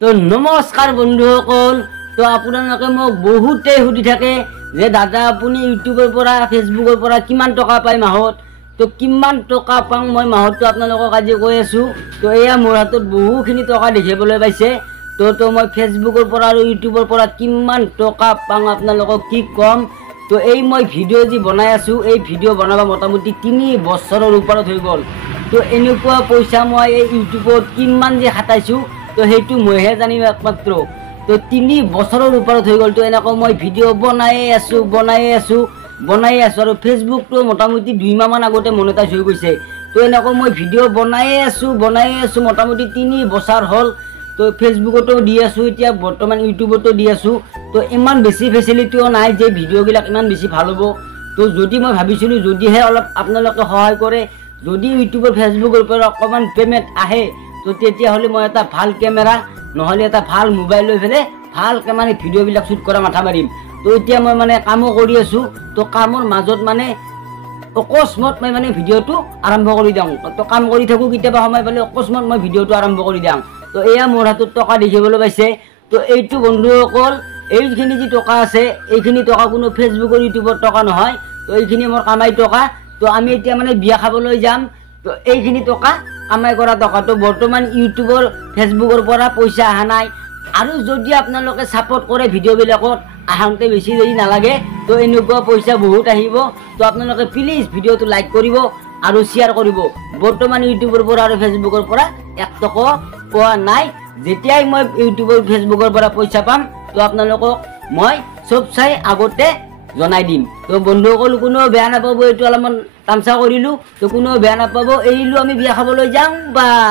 তো নমস্কাৰ বন্ধুসকল। তো আপোনালোকে মোক বহুতেই সুধি থাকে যে দাদা আপুনি ইউটিউবৰ পৰা ফেচবুকৰ পৰা কিমান টকা পায় মাহত। তো কিমান টকা পাওঁ মই মাহত আপোনালোকক আজি কৈ আছোঁ। তো এয়া মোৰ হাতত বহুখিনি টকা দেখিবলৈ পাইছে। তো মই ফেচবুকৰ পৰা আৰু ইউটিউবৰ পৰা কিমান টকা পাওঁ আপোনালোকক কি ক'ম। তো এই মই ভিডিঅ' যি বনাই আছোঁ, এই ভিডিঅ' বনাব মোটামুটি 3 বছৰৰ ওপৰত হৈ গ'ল। তো এনেকুৱা পইচা মই এই ইউটিউবত কিমান যে খাটাইছোঁ তো সেইটো মইহে জানিম একমাত্ৰ। তো 3 বছৰৰ ওপৰত হৈ গ'ল। তো এনেকৈ মই ভিডিঅ' বনায়ে আছোঁ আৰু ফেচবুকটো মোটামুটি 2 মাহমান আগতে মনেটাইজ হৈ গৈছে। তো এনেকৈ মই ভিডিঅ' বনায়ে আছোঁ মোটামুটি 3 বছৰ হ'ল। তো ফেচবুকতো দি আছোঁ, এতিয়া বৰ্তমান ইউটিউবতো দি আছোঁ। তো ইমান বেছি ফেচিলিটিও নাই যে ভিডিঅ'বিলাক ইমান বেছি ভাল হ'ব। তো যদি মই ভাবিছিলোঁ যদিহে অলপ আপোনালোকে সহায় কৰে, যদি ইউটিউবৰ ফেচবুকৰ পৰা অকণমান পে'মেণ্ট আহে তো তেতিয়াহ'লে মই এটা ভাল কেমেৰা নহ'লে এটা ভাল মোবাইল লৈ পেলাই ভালকৈ মানে ভিডিঅ'বিলাক শ্বুট কৰা মাথা মাৰিম। তো এতিয়া মই মানে কামো কৰি আছোঁ। তো কামৰ মাজত মানে অকস্মাত মই মানে ভিডিঅ'টো আৰম্ভ কৰি দিওঁ। তো কাম কৰি থাকোঁ, কেতিয়াবা সময় পালে অকস্মাত মই ভিডিঅ'টো আৰম্ভ কৰি দিওঁ। তো এয়া মোৰ হাতত টকা দেখিবলৈ পাইছে। তো এইটো বন্ধুসকল, এইখিনি যি টকা আছে এইখিনি টকা কোনো ফেচবুকৰ ইউটিউবৰ টকা নহয়। তো এইখিনি মোৰ কামাই টকা। তো আমি এতিয়া মানে বিয়া খাবলৈ যাম। তো এইখিনি টকা কামাই কৰা টকা। তো বৰ্তমান ইউটিউবৰ ফেচবুকৰ পৰা পইচা অহা নাই। আৰু যদি আপোনালোকে ছাপোৰ্ট কৰে ভিডিঅ'বিলাকত আহোঁতে বেছি দেৰি নালাগে। তো এনেকুৱা পইচা বহুত আহিব। তো আপোনালোকে প্লিজ ভিডিঅ'টো লাইক কৰিব আৰু শ্বেয়াৰ কৰিব। বৰ্তমান ইউটিউবৰ পৰা আৰু ফেচবুকৰ পৰা 1 টকা পোৱা নাই। যেতিয়াই মই ইউটিউবৰ ফেচবুকৰ পৰা পইচা পাম তো আপোনালোকক মই চব চাই আগতে জনাই দিম। তো বন্ধুসকল কোনেও বেয়া নাপাব, এইটো অলপমান তামচা কৰিলোঁ। তো কোনেও বেয়া নাপাব, এৰিলোঁ, আমি বিয়া খাবলৈ যাওঁ বা